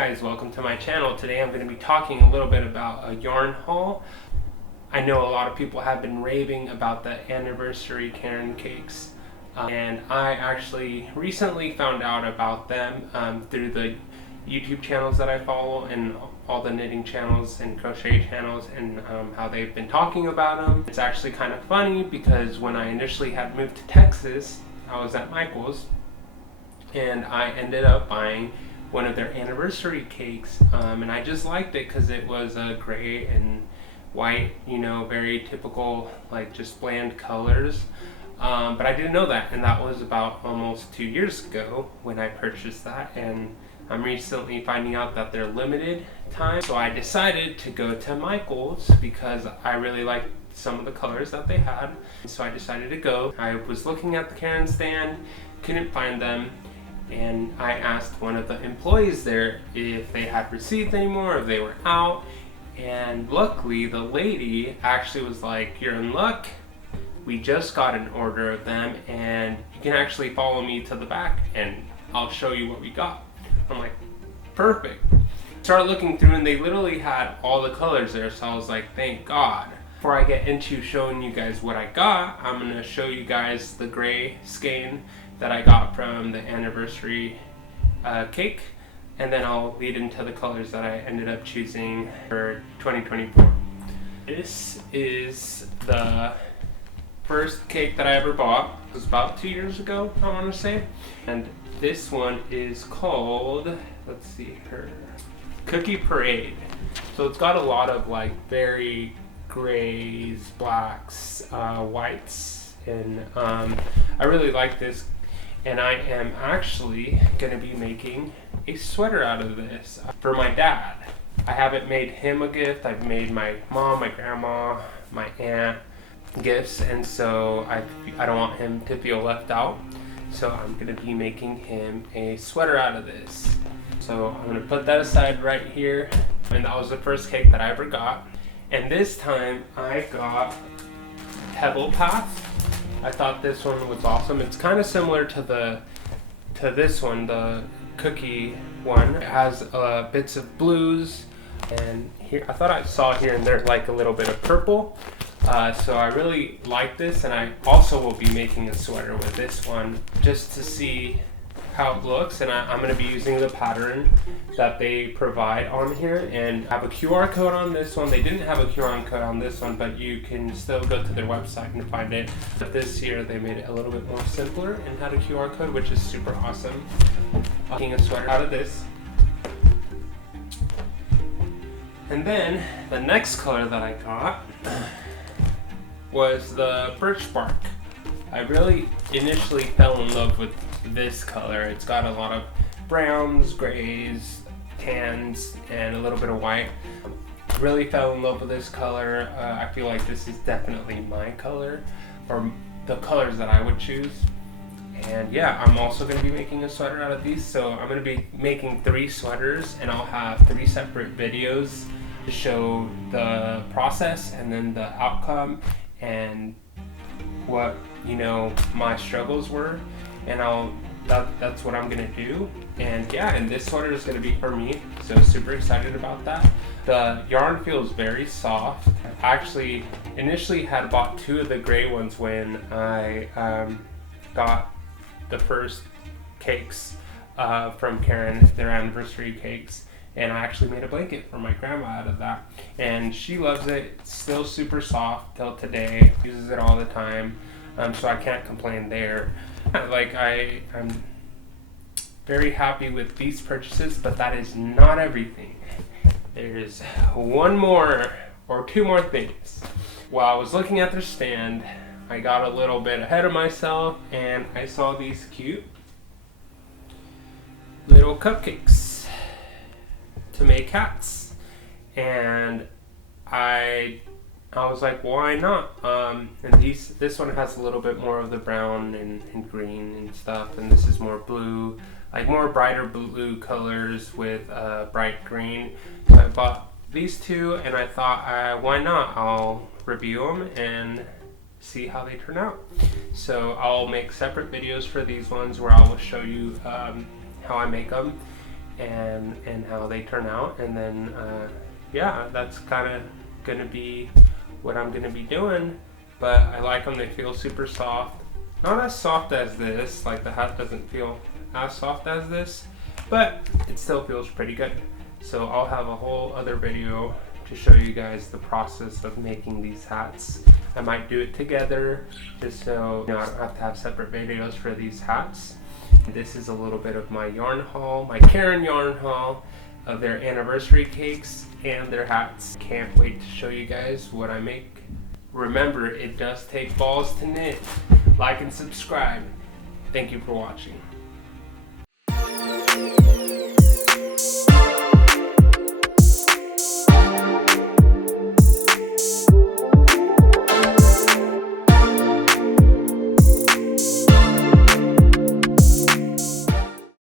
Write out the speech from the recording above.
guys, welcome to my channel. Today I'm going to be talking a little bit about a yarn haul. I know a lot of people have been raving about the Anniversary Caron cakes, and I actually recently found out about them through the YouTube channels that I follow and all the knitting channels and crochet channels, and how they've been talking about them. It's actually kind of funny because when I initially had moved to Texas, I was at Michael's and I ended up buying one of their anniversary cakes, and I just liked it because it was gray and white, you know, very typical, like just bland colors. But I didn't know that, and that was about almost 2 years ago when I purchased that, and I'm recently finding out that they're limited time. So I decided to go to Michael's because I really liked some of the colors that they had. So I decided to go. I was looking at the Caron stand, couldn't find them, and I asked one of the employees there if they had received any more, if they were out, and luckily the lady actually was like, "You're in luck, we just got an order of them, and you can actually follow me to the back and I'll show you what we got." I'm like, perfect. Started looking through and they literally had all the colors there, so I was like, thank God. Before I get into showing you guys what I got, I'm going to show you guys the gray skein that I got from the anniversary cake, and then I'll lead into the colors that I ended up choosing for 2024. This is the first cake that I ever bought. It was about 2 years ago, I want to say, and this one is called, let's see here, Cookie Parade. So it's got a lot of like very grays, blacks, whites, and I really like this, and I am actually going to be making a sweater out of this for my dad. I haven't made him a gift. I've made my mom, my grandma, my aunt gifts, and so I don't want him to feel left out. So I'm going to be making him a sweater out of this. So I'm going to put that aside right here. And that was the first cake that I ever got. And this time I got Pebble Path. I thought this one was awesome. It's kind of similar to this one, the cookie one. It has bits of blues, and here I thought I saw here and there like a little bit of purple. So I really like this, and I also will be making a sweater with this one just to see how it looks, and I'm going to be using the pattern that they provide on here, and I have a QR code on this one. They didn't have a QR code on this one, but you can still go to their website and find it. But this year they made it a little bit more simpler and had a QR code, which is super awesome. Making a sweater out of this. And then the next color that I got was the birch bark. I really initially fell in love with this color. It's got a lot of browns, grays, tans, and a little bit of white. Really fell in love with this color. I feel like this is definitely my color, or the colors that I would choose. And yeah, I'm also going to be making a sweater out of these. So I'm going to be making 3 sweaters, and I'll have 3 separate videos to show the process and then the outcome and what, you know, my struggles were, and that's what I'm gonna do. And yeah, and this sweater is gonna be for me, so super excited about that. The yarn feels very soft. I actually initially had bought 2 of the gray ones when I got the first cakes from Caron, their anniversary cakes. And I actually made a blanket for my grandma out of that. And she loves it. It's still super soft till today. Uses it all the time. So I can't complain there. Like I'm very happy with these purchases, but that is not everything. There's one more or 2 more things. While I was looking at their stand, I got a little bit ahead of myself and I saw these cute little cupcakes to make hats, and I was like, why not? And this one has a little bit more of the brown and green and stuff, and this is more blue, like more brighter blue colors with bright green. So I bought these 2, and I thought, why not? I'll review them and see how they turn out. So I'll make separate videos for these ones where I will show you how I make them. and how they turn out. And then yeah, that's kind of gonna be what I'm gonna be doing. But I like them. They feel super soft. Not as soft as this, like the hat doesn't feel as soft as this, but it still feels pretty good. So I'll have a whole other video to show you guys the process of making these hats. I might do it together just so I don't have to have separate videos for these hats. This is a little bit of my yarn haul, my Caron yarn haul of their anniversary cakes and their hats. Can't wait to show you guys what I make. Remember, it does take balls to knit. Like and subscribe. Thank you for watching.